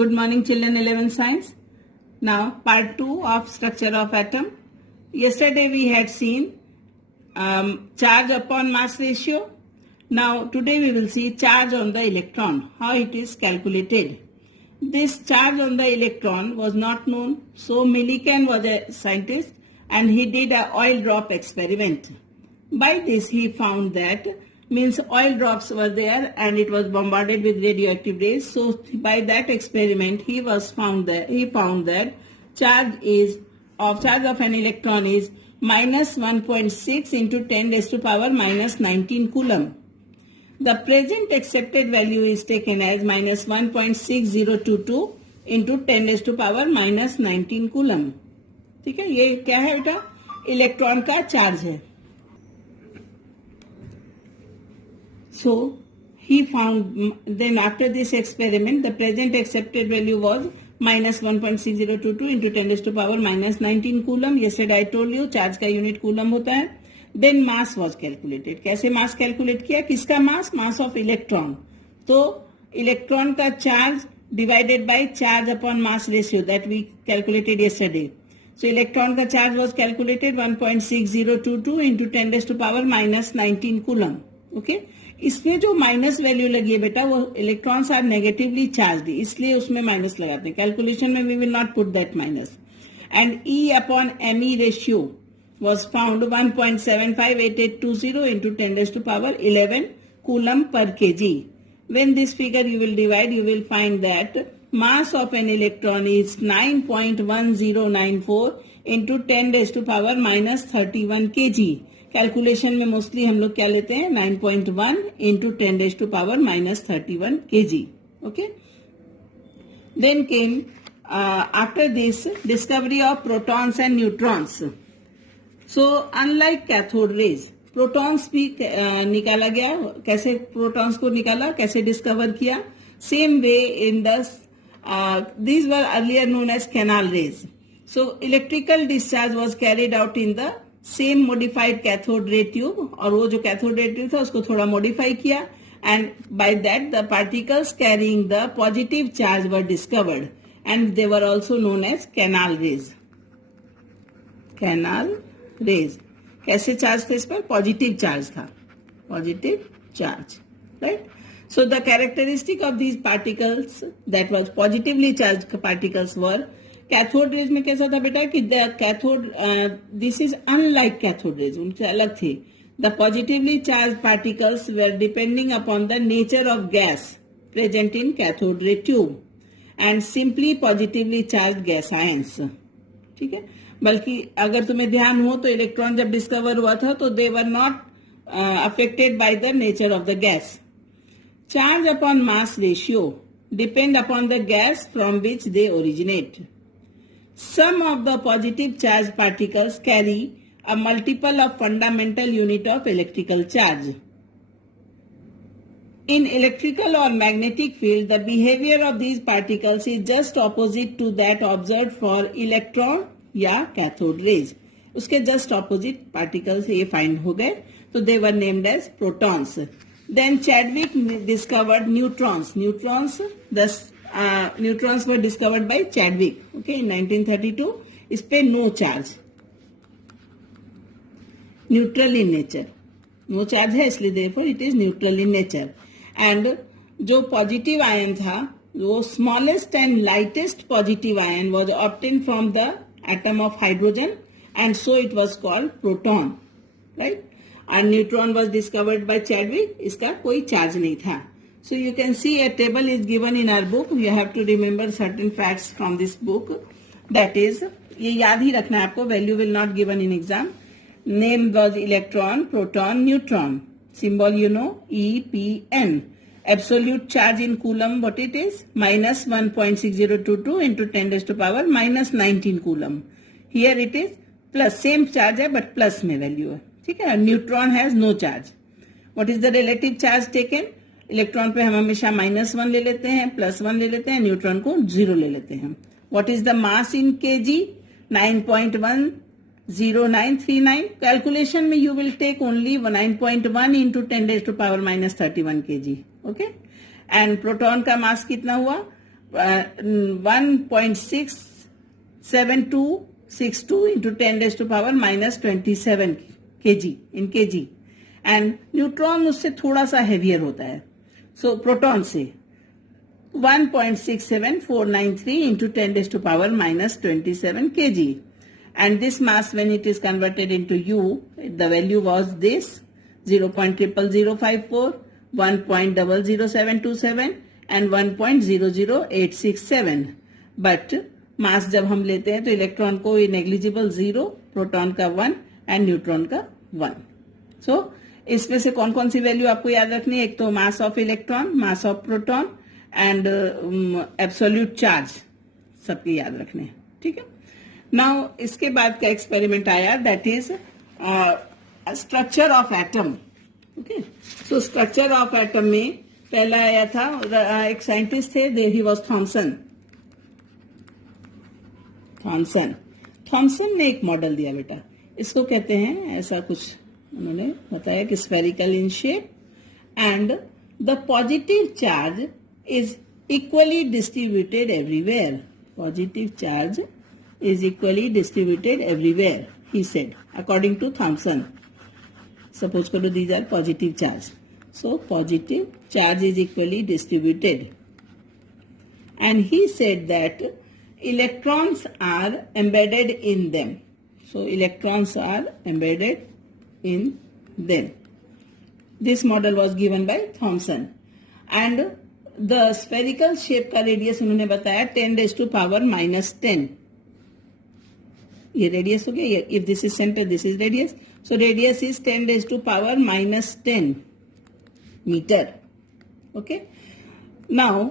Good morning, children. 11th science. Now, part 2 of structure of atom. Yesterday we had seen charge upon mass ratio. Now, today we will see charge on the electron, how it is calculated. This charge on the electron was not known. So, Millikan was a scientist and he did an oil drop experiment. By this, he found that means oil drops were there and it was bombarded with radioactive rays. So by that experiment he found that charge of an electron is minus 1.6 into 10 raised to power minus 19 coulomb. The present accepted value is taken as minus 1.6022 into 10 raised to power minus 19 coulomb. ठीक है, ये क्या है बेटा? Electron का charge है. So he found, then after this experiment, the present accepted value was minus 1.6022 into 10 raised to power minus 19 coulomb. Yesterday I told you charge का unit coulomb होता है. Then mass was calculated. कैसे mass calculate किया? किसका mass? Mass of electron. तो electron का charge divided by charge upon mass ratio that we calculated yesterday. So electron का charge was calculated 1.6022 into 10 raised to power minus 19 coulomb. Okay? इसमें जो minus value लगी है बेटा वो इलेक्ट्रॉन्स आर नेगेटिवली चार्ज, इसलिए उसमें माइनस लगाते हैं. कैलकुलेशन में we will not put that minus. And e upon m e ratio was found 1.758820 into 10 raised to power 11 coulomb per kg. When this figure you will divide, you will find that mass of an electron is 9.1094 into 10 raised to power minus 31 kg. Calculation में mostly हम लोग क्या लेते हैं? 9.1 into 10 raised to power minus 31 kg. Okay. Then came after this discovery of protons and neutrons. So unlike cathode rays, protons भी निकाला गया. कैसे protons को निकाला, कैसे डिस्कवर किया? Same way in the these were earlier known as canal rays. So electrical discharge was carried out in the same modified cathode ray tube, और वो जो कैथोड रे ट्यूब था उसको थोड़ा मॉडिफाई किया and by that the particles carrying the positive charge were discovered and they were also known as canal rays. Canal rays कैसे charge थे? इस पर पॉजिटिव चार्ज था, positive charge, right. So the characteristic of these particles that was positively charged particles were. Cathode rays में कैसा था बेटा कि the cathode this is unlike cathode rays, उनसे अलग थी. The positively charged particles where depending upon the nature of gas present in cathode ray tube and simply positively charge gas ions. ठीक है, बल्कि अगर तुम्हें ध्यान हो तो इलेक्ट्रॉन जब डिस्कवर हुआ था तो they were not affected by the nature of the gas. Charge upon mass ratio depend upon the gas from which they originate. Some of the positive charge particles carry a multiple of fundamental unit of electrical charge. In electrical or magnetic field, the behavior of these particles is just opposite to that observed for electron या cathode rays. उसके just opposite particles ये find हो गए, तो they were named as protons. Then Chadwick discovered neutrons. Neutrons were discovered by Chadwick, okay, in 1932. इस पे no charge, neutral in nature, no charge है इसलिए therefore it is neutral in nature. And जो positive ion था, वो smallest and lightest positive ion was obtained from the atom of hydrogen and so it was called proton, right. And neutron was discovered by Chadwick. इसका कोई charge नहीं था. So you can see a table is given in our book. You have to remember certain facts from this book. That is, ये याद ही रखना है आपको. Value will not given in exam. Name was electron, proton, neutron. Symbol you know, EPN. Absolute charge in coulomb, what it is? Minus 1.6022 into 10 raised to power minus 19 coulomb. Here it is plus. Same charge है but plus में value है. ठीक है. Neutron has no charge. What is the relative charge taken? Electron पे हम हमेशा -1 ले लेते हैं, +1 ले लेते हैं, न्यूट्रॉन को 0 ले लेते हैं. What is the mass in kg? 9.10939. Calculation में you will take only 9.1 into 10 raised to power minus 31 kg. Okay. And proton का मास कितना हुआ? 1.67262 into 10 raised to power minus 27 kg in kg. And neutron उससे थोड़ा सा heavier होता है, सो proton से 1.67493 into 10 raised to power minus 27 kg. And this mass, when it is converted into U, the value was this 0.00054, 1.00727 and 1.00867. But मास जब हम लेते हैं तो इलेक्ट्रॉन को ये नेग्लिजिबल 0, प्रोटॉन का 1 एंड न्यूट्रॉन का 1. सो इसमें से कौन कौन सी वैल्यू आपको याद रखनी है? एक तो mass of electron, mass of proton and absolute charge, सबके याद रखने हैं. ठीक है. नाउ इसके बाद का एक्सपेरिमेंट आया, that is structure of atom. Okay, so structure of atom में पहला आया था, एक साइंटिस्ट थे, ही वॉज थॉमसन. थॉमसन ने एक मॉडल दिया बेटा, इसको कहते हैं ऐसा कुछ, उन्होंने बताया कि spherical in shape and the positive charge is equally distributed everywhere. Positive charge is equally distributed everywhere, he said, according to Thomson. Suppose karo these are positive charge. So positive charge is equally distributed. And he said that electrons are embedded in them. So electrons are embedded in them. This model was given by Thomson. And the spherical shape का radius उन्होंने बताया 10 raised to power minus 10. ये radius हो गया. If this is centre, this is radius, so radius is 10 raised to power minus 10 metre. Okay, now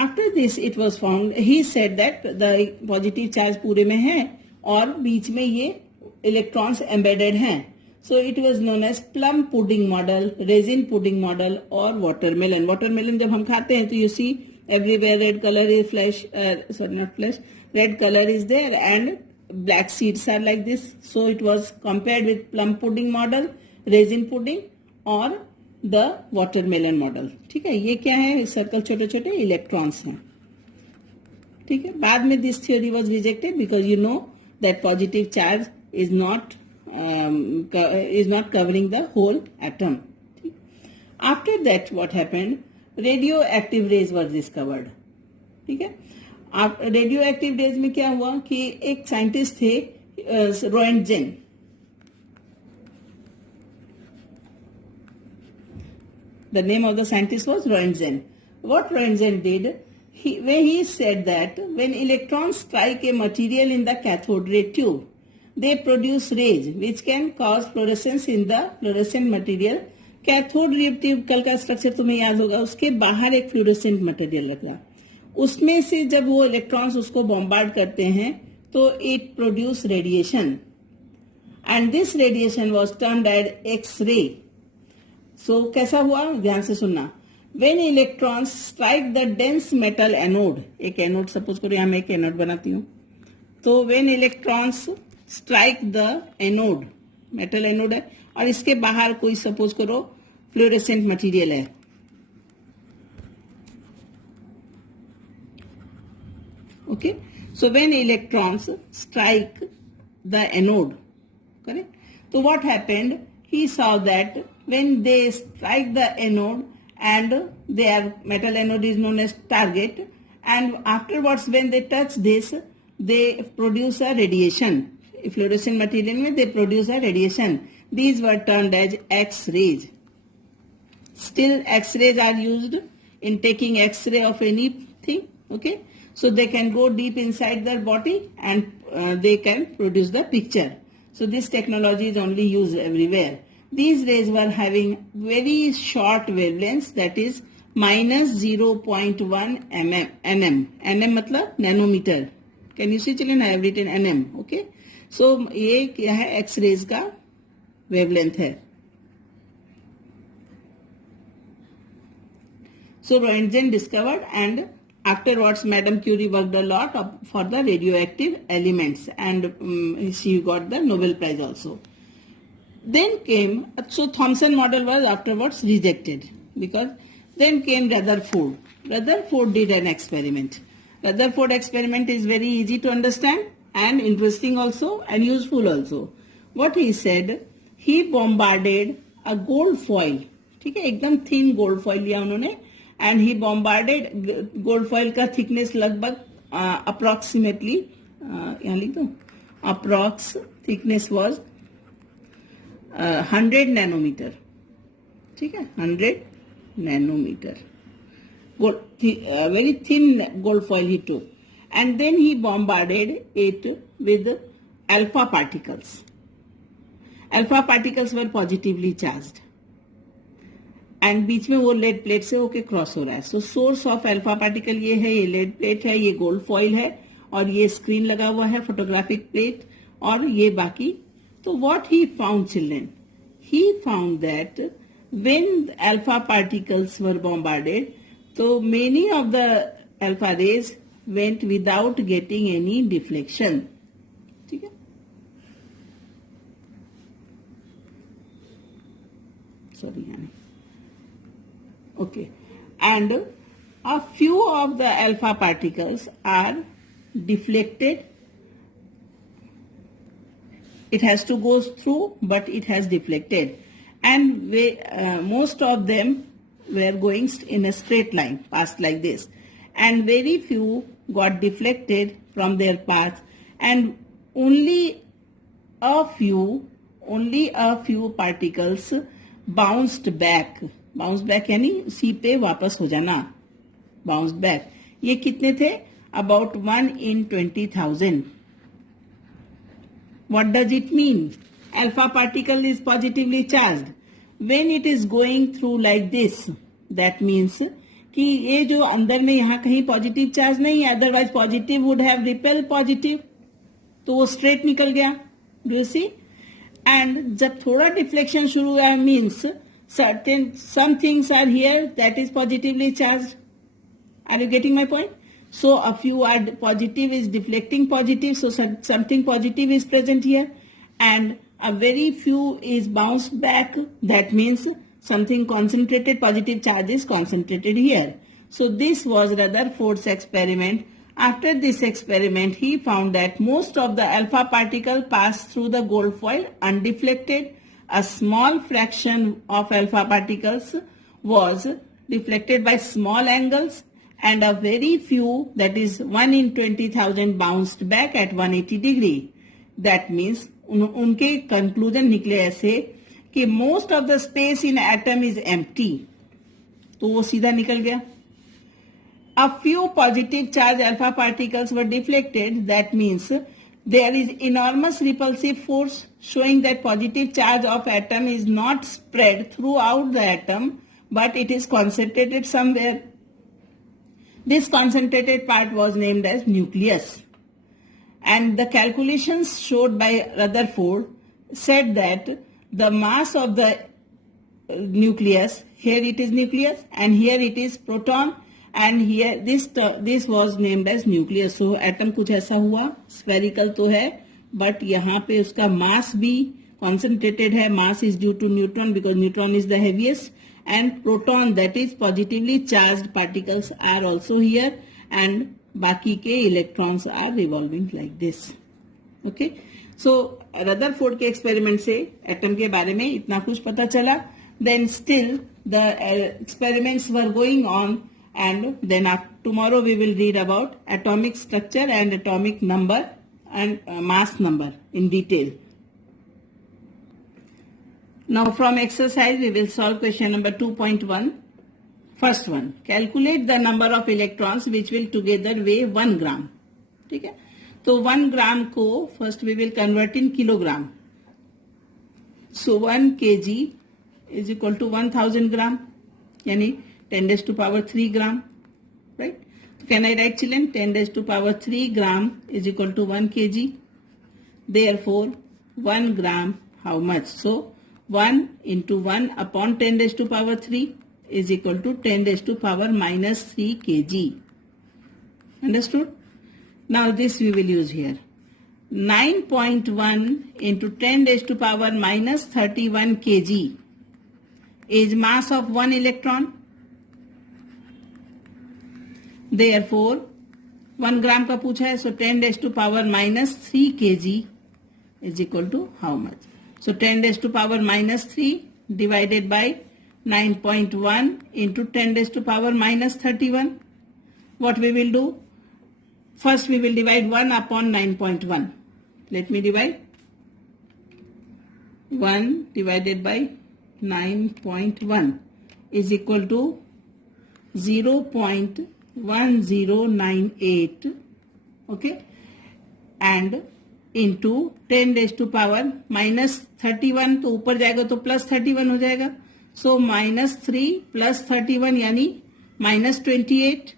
after this it was found, he said that the positive charge पूरे में है और बीच में ये electrons embedded हैं. So it was known as plum pudding model, raisin pudding model और watermelon. Watermelon जब हम खाते हैं तो you see everywhere red colour is flash, sorry not flash, red colour is there and black seeds are like this. So it was compared with plum pudding model, raisin pudding और the watermelon model. ठीक है, ये क्या है? Circle छोटे छोटे electrons हैं. ठीक है, बाद में this theory was rejected because you know that positive charge is not covering the whole atom. After that what happened, radioactive rays were discovered. ठीक है, आप रेडियो एक्टिव रेज में क्या हुआ कि एक साइंटिस्ट थे, Roentgen. The name of the scientist was Roentgen. What Roentgen did, he said that when electrons strike a material in the cathode ray tube, they produce rays which can cause fluorescence in the fluorescent material. Cathode ray tube कल का structure तुम्हें याद होगा, उसके बाहर एक fluorescent material लगता, उसमें से जब वो इलेक्ट्रॉन्स उसको बॉम्बार्ड करते हैं तो it produce radiation and this radiation was termed as X ray. So कैसा हुआ, ध्यान से सुनना. When electrons strike the dense metal anode, एक एनोड सपोज करो, यहां मैं एक एनोड बनाती हूं, तो when electrons strike the anode, metal anode है और इसके बाहर कोई सपोज करो फ्लोरेसेंट मटेरियल है. Okay, so when electrons strike the anode, correct? So what happened? He saw that when they strike the anode and their metal anode is known as target, and afterwards when they touch this, they produce a radiation. Fluorescent material में they produce a radiation. These were termed as X-rays. Still X-rays are used in taking X-ray of anything. Okay. So they can go deep inside their body and they can produce the picture. So this technology is only used everywhere. These rays were having very short wavelengths, that is minus 0.1 nm. nm मतलब nanometer. Can you see children? I have written nm. Okay. So ये क्या है? X-rays का wavelength है. So Roentgen discovered, and afterwards Madame Curie worked a lot for the radioactive elements, and she got the Nobel Prize also. Then came, so Thomson model was afterwards rejected because then came Rutherford. Rutherford did an experiment. Rutherford experiment is very easy to understand and interesting also and useful also. What he said, he bombarded a gold foil. ठीक है, एकदम thin gold foil लिया उन्होंने and he bombarded. Gold foil का thickness लगभग approximately यहाँ लिख दो, अप्रोक्स थिकनेस वॉज 100 नैनोमीटर. ठीक है, 100 nanometer. Very thin gold foil he took. And then he bombarded it with alpha particles. Alpha particles were positively charged. And बीच में वो लेड प्लेट से होके क्रॉस हो रहा है. सो सोर्स ऑफ अल्फा पार्टिकल ये है, ये लेड प्लेट है, ये गोल्ड फॉइल है और ये स्क्रीन लगा हुआ है, फोटोग्राफिक प्लेट और ये बाकी. तो what he found children, he found that when alpha particles were bombarded, तो many of the alpha rays went without getting any deflection. ठीक है, सॉरी यानी okay, and a few of the alpha particles are deflected. It has to go through, but it has deflected, and most of them were going in a straight line, passed like this, and very few got deflected from their path, and only a few particles bounced back. Bounce back यानी सी पे वापस हो जाना, bounce back. ये कितने थे? About 1 in 20,000. What does it mean? Alpha particle is positively charged. When it is going through like this, that means कि ये जो अंदर में यहाँ कहीं पॉजिटिव चार्ज नहीं है, otherwise positive would have repel positive, तो वो स्ट्रेट निकल गया. Do you see? एंड जब थोड़ा डिफ्लेक्शन शुरू हुआ means some things are here that is positively charged. Are you getting my point? So a few are positive is deflecting positive, so something positive is present here, and a very few is bounced back. That means something concentrated, positive charge is concentrated here. So this was Rutherford's experiment. After this experiment, he found that most of the alpha particle passed through the gold foil undeflected. A small fraction of alpha particles was deflected by small angles, and a very few, that is 1 in 20,000, bounced back at 180 degree. That means उनके conclusion निकले ऐसे कि most of the space in atom is empty. तो वो सीधा निकल गया. A few positive charge alpha particles were deflected. That means there is enormous repulsive force showing that positive charge of atom is not spread throughout the atom, but it is concentrated somewhere. This concentrated part was named as nucleus. And the calculations showed by Rutherford said that the mass of the nucleus, here it is nucleus and here it is proton, and here this was named as nucleus. So atom कुछ ऐसा हुआ, spherical तो है, but यहाँ पे उसका mass भी concentrated है. Mass is due to neutron because neutron is the heaviest, and proton, that is positively charged particles, are also here, and बाकी के electrons are revolving like this. Okay, so Rutherford के experiment से atom के बारे में इतना कुछ पता चला. Then still the experiments were going on. And then tomorrow we will read about atomic structure and atomic number and mass number in detail. Now from exercise we will solve question number 2.1. First one, calculate the number of electrons which will together weigh 1 gram. ठीक है, तो 1 gram को first we will convert in kilogram. So 1 kg is equal to 1000 gram, यानी 10 raised to power 3 gram, right? So can I write, children? 10 raised to power 3 gram is equal to 1 kg. Therefore, 1 gram, how much? So 1 into 1 upon 10 raised to power 3 is equal to 10 raised to power minus 3 kg. Understood? Now this we will use here. 9.1 into 10 raised to power minus 31 kg is mass of 1 electron. Therefore 1 ग्राम का पूछा है, so 10 raised to power minus 3 kg is equal to how much? So 10 raised to power minus 3 divided by 9.1 into 10 raised to power minus 31. What we will do? First we will divide 1 upon 9.1. Let me divide. 1 divided by 9.1 is equal to 0.1098, okay, and into 10 raised to power minus 31, तो ऊपर जाएगा तो plus 31 हो जाएगा. So minus 3 plus 31 यानी minus 28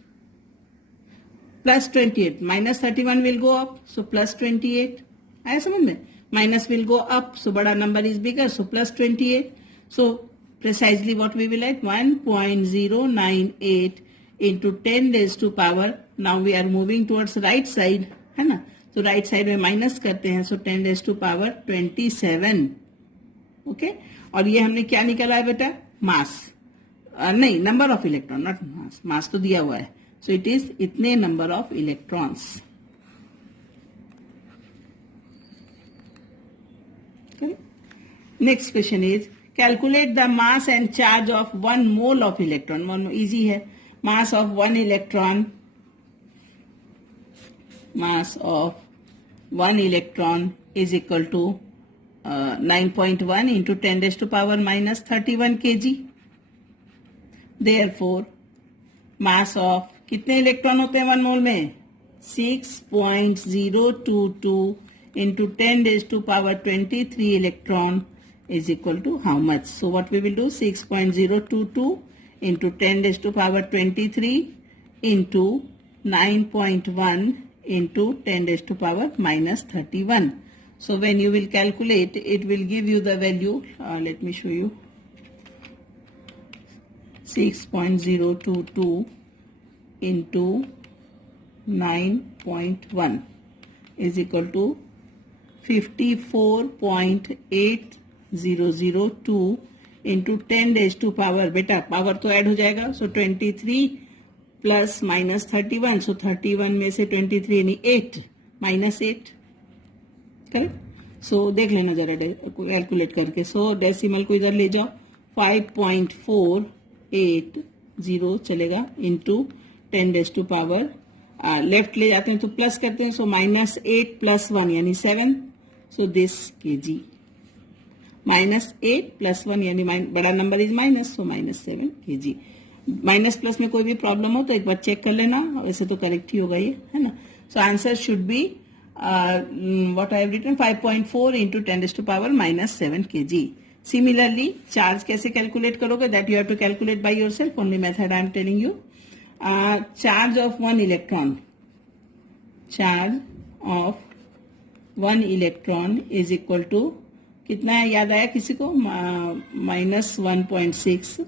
plus 28 minus 31 will go up, so plus 28. आया समझ में? माइनस विल गो अप, सो बड़ा number is bigger, so plus 28. So precisely what we will write, 1.098 into 10 raised to power. Now we are moving towards right side, है ना? तो right side में minus करते हैं, so 10 raised to power 27. Okay, और ये हमने क्या निकाला है बेटा? मास, नहीं, number of electron, not mass. Mass तो दिया हुआ है, सो इट इज इतने number of electrons. Next question is calculate the mass and charge of 1 mole of electron. One easy है. Mass of 1 electron is equal to 9.1 into 10 raised to power minus 31 kg. Therefore mass of कितने electron होते हैं 1 मोल में? 6.022 into 10 raised to power 23 electron is equal to how much? So what we will do? 6.022 into 10 raised to power 23 into 9.1 into 10 raised to power minus 31. So when you will calculate, it will give you the value. Let me show you. 6.022 into 9.1 is equal to 54.8002 into 10 raised to power. बेटा power तो add हो जाएगा, सो 23 plus minus 31, सो 31 में से 23 यानी 8 minus 8, correct. सो देख लेना जरा कैलकुलेट करके. सो डेसिमल को इधर ले जाओ, 5.480 चलेगा into 10 raised to power. Left ले जाते हैं तो प्लस करते हैं, सो माइनस 8 प्लस 1 यानी 7. So this kg. Minus 8 plus 1 यानी बड़ा number is minus, so minus 7 kg. Minus plus में कोई भी प्रॉब्लम हो तो एक बार चेक कर लेना, वैसे तो करेक्ट ही होगा ये, है ना. So answer should be what I have written 5.4 into 10 raised to power minus 7 kg. Similarly charge कैसे कैलकुलेट करोगे? That you have to calculate by yourself. Only method I am telling you. Charge of 1 electron, charge of 1 electron is equal to कितना है? याद आया किसी को? Minus 1.6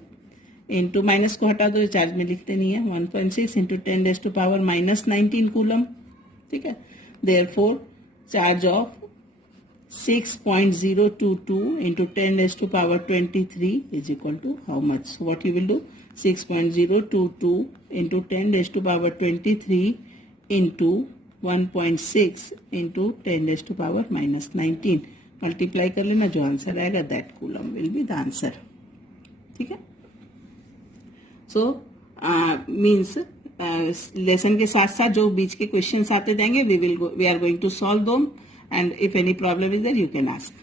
into, minus को हटा दो, चार्ज में लिखते नहीं है, 1.6 into 10 raised to power minus 19 coulomb. ठीक है. Therefore charge of 6.022 into 10 raised to power 23 is equal to how much? So what you will do? 6.022 into 10 raised to power 23 into 1.6 into 10 raised to power minus 19 multiply कर लेना, जो answer आएगा that coulomb will be the answer. ठीक है. So means lesson के साथ साथ जो बीच के क्वेश्चंस आते जाएंगे, we are going to solve them, and if any problem is there you can ask.